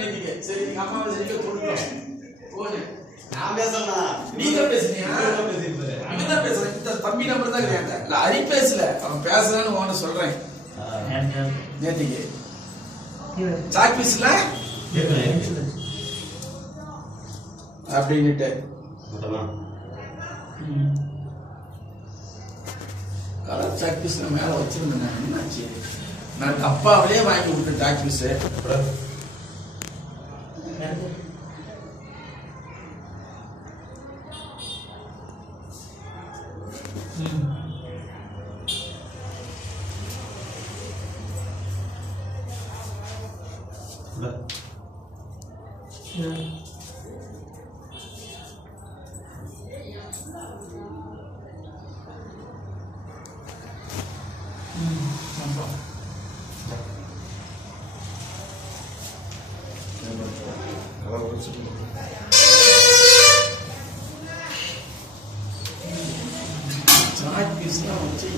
நேத்திக்கு சரி நீங்க அம்மாவை சரிக்க போட்டுட்டோம் போனே நான் பேசலாம். நீங்க பேசுனியா? நீங்க பேசுறேன். இந்த தம்பி நம்பர் தான் கேட்டேன். இல்ல ஹரி பேசல. அவன் பேசுறான்னு உன்ன சொல்றேன். நேத்திக்கு சாக் பீஸ்ல அப்படின்னுட்டு கலர் சாக் பீஸ்ல மேல வச்சிருந்தேன். என்னாச்சு? நான் டப்பாவிலே வாங்கி விட்டேன் சாக் பீஸ். சாக் பீஸ்லாம் வச்சு